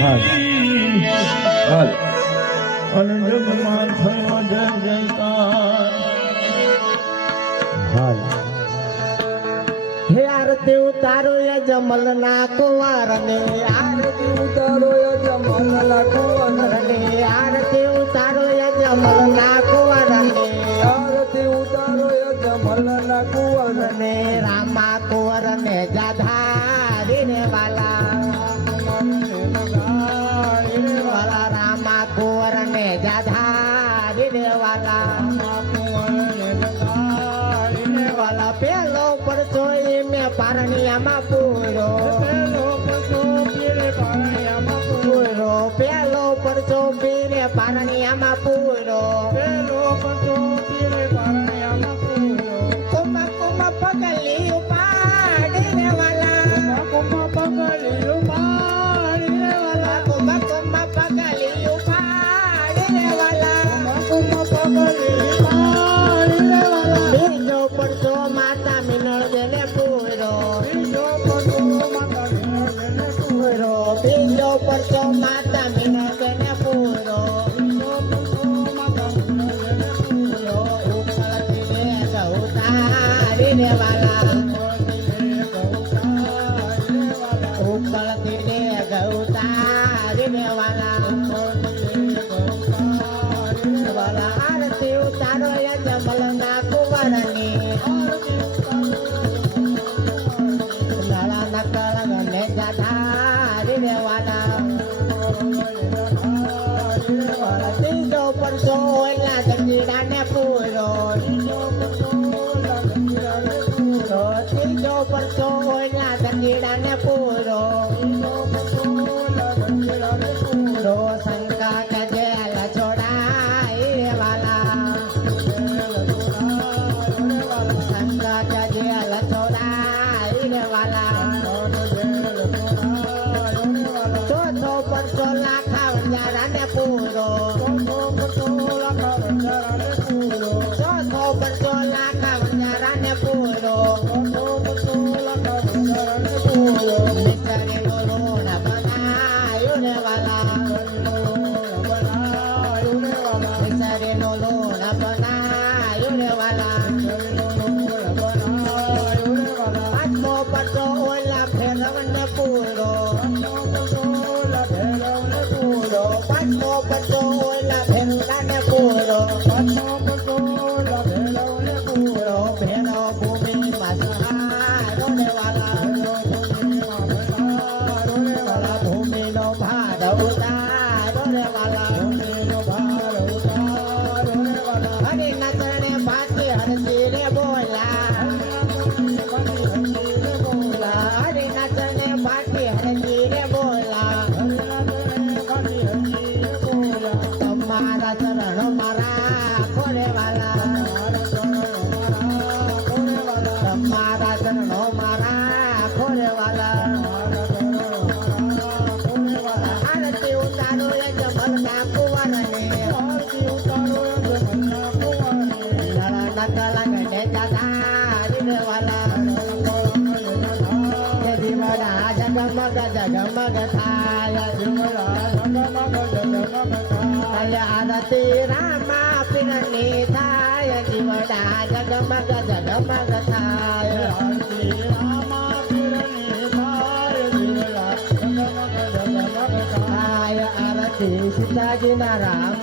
હાલ. હાલ. અનજગમાં થયો જય જયકાર. હાલ. હે આરતી ઉતારો યા જમલ ના કુંવર ને આરતી ઉતારો યા જમલ ના કુંવર વાલા પેલો પારણિયામાં પૂરો પેલો પડતો પીરે પારણિયામાં પૂરો પેલો પડતો પીરે પારણિયામાં પૂરો आरती रामा पिरणी थाय जीवडा जगमग जगमग थाय आरती Rama cidade na rama.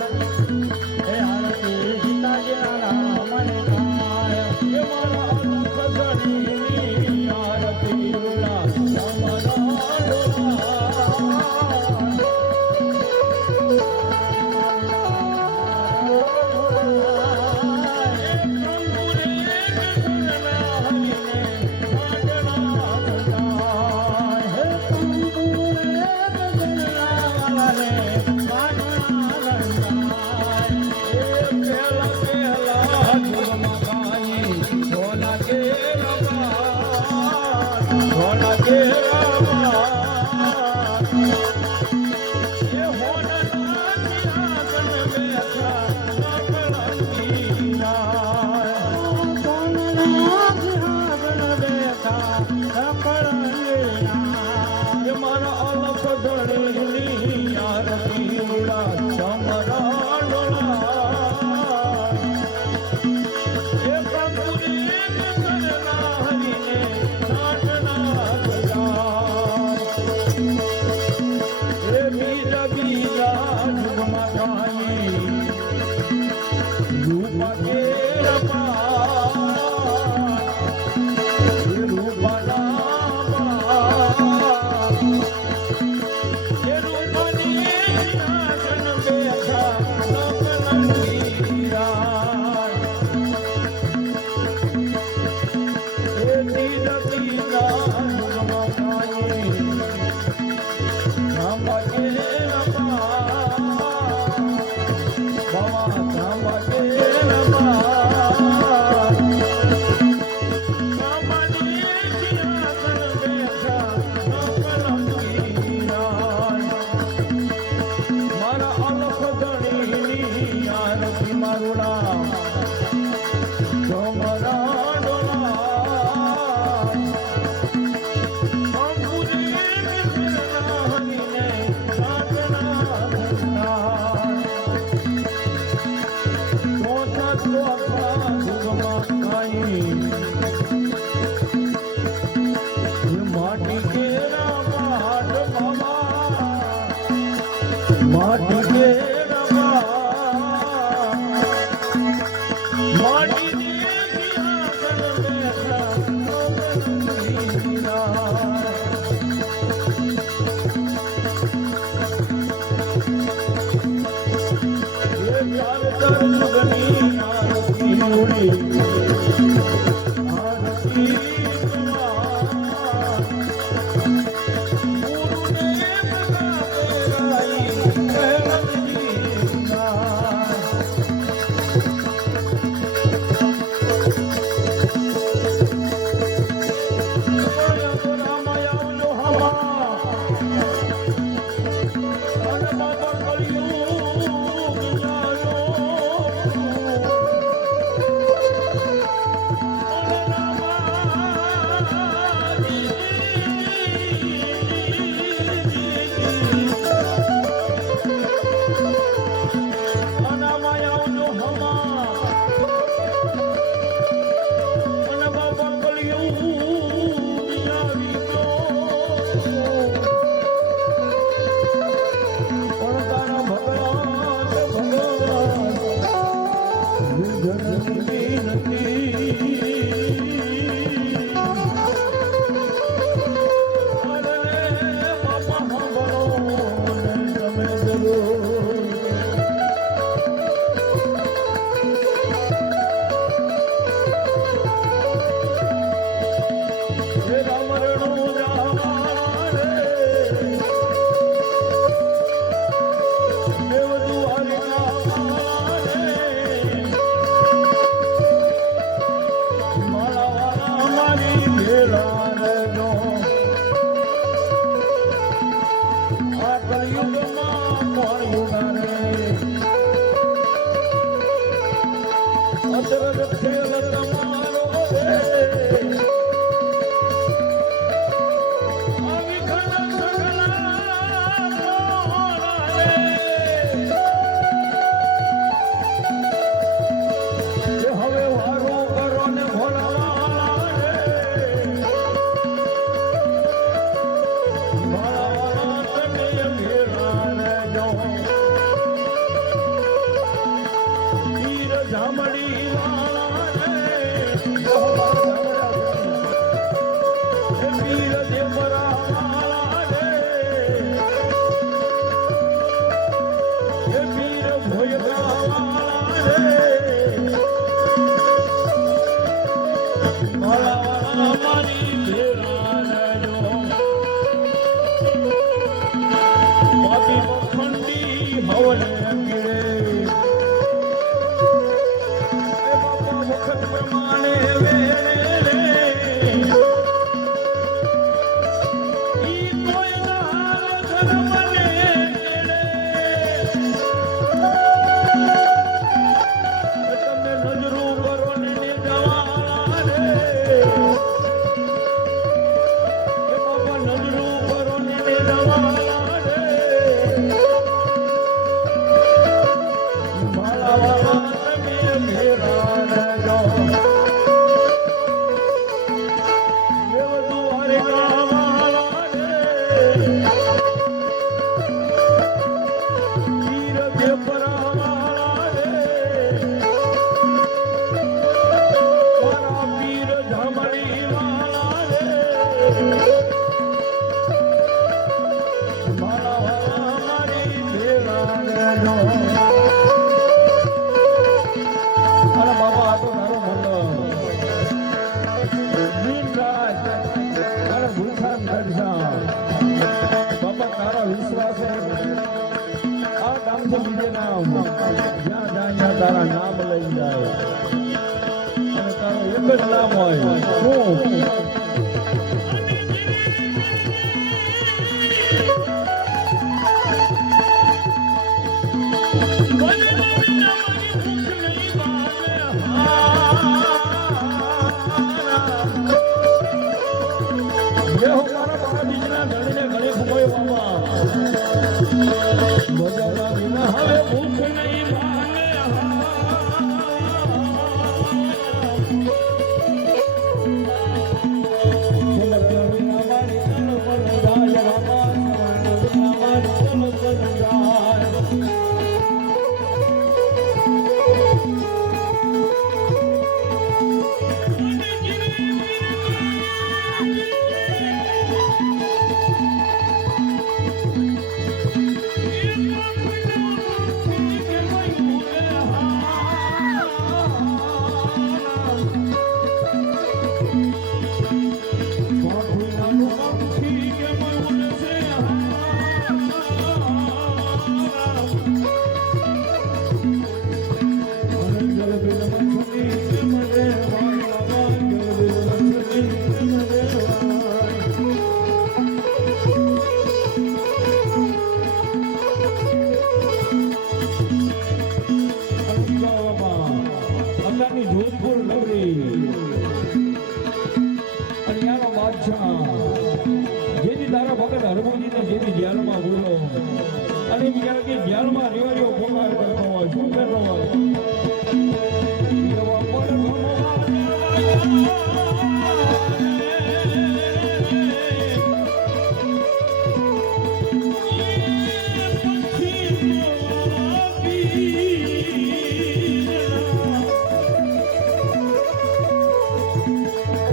রণকে Ram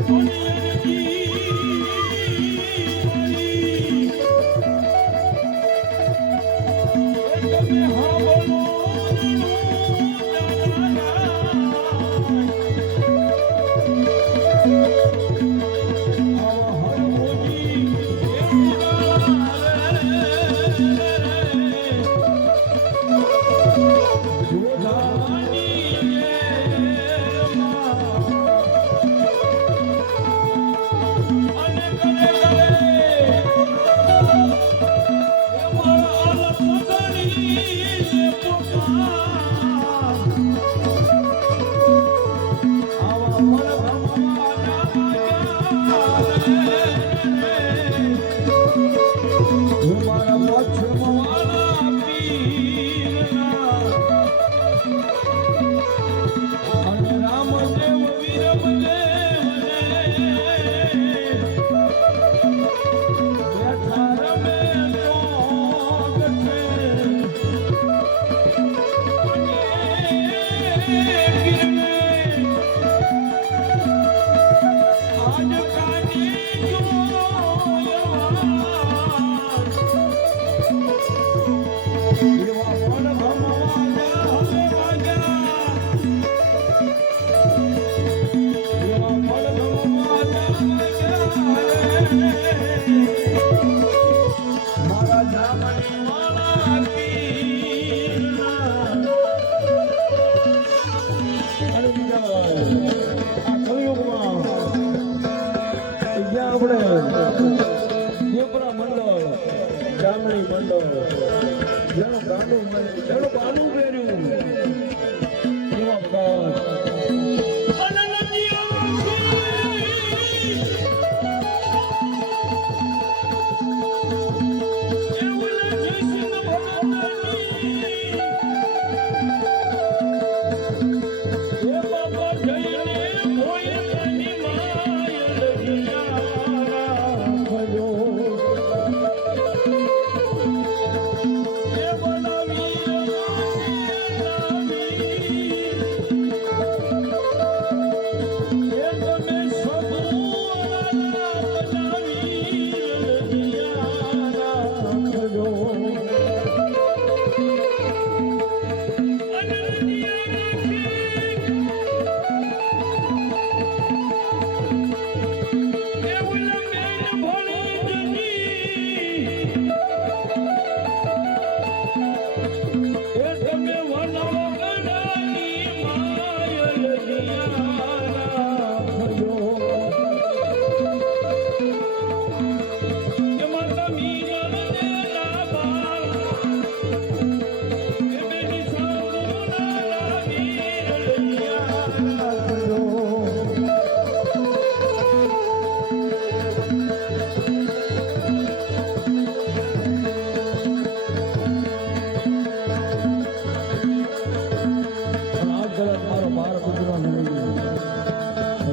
嗯。Dulu.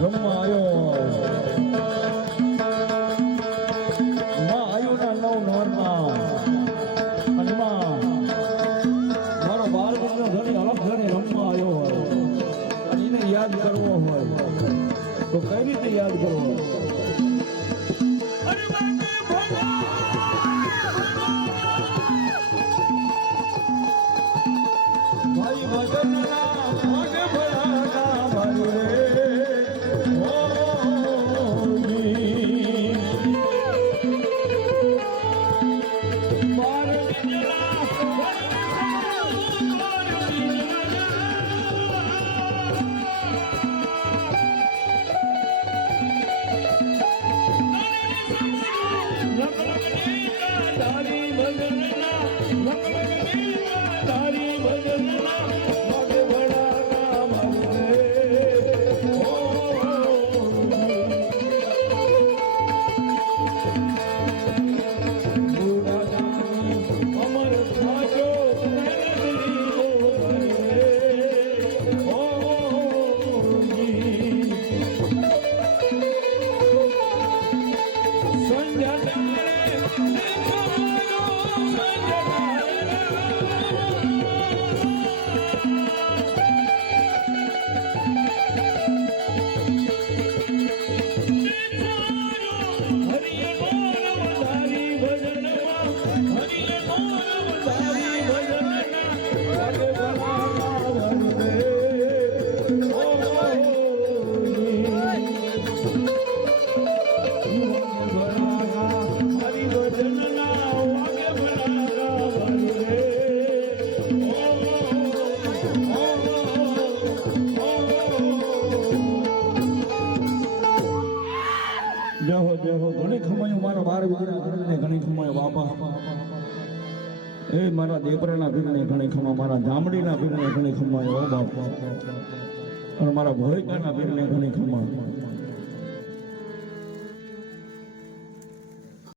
Come on. મારા ભોયકાના પીરને ઘણી ખમા.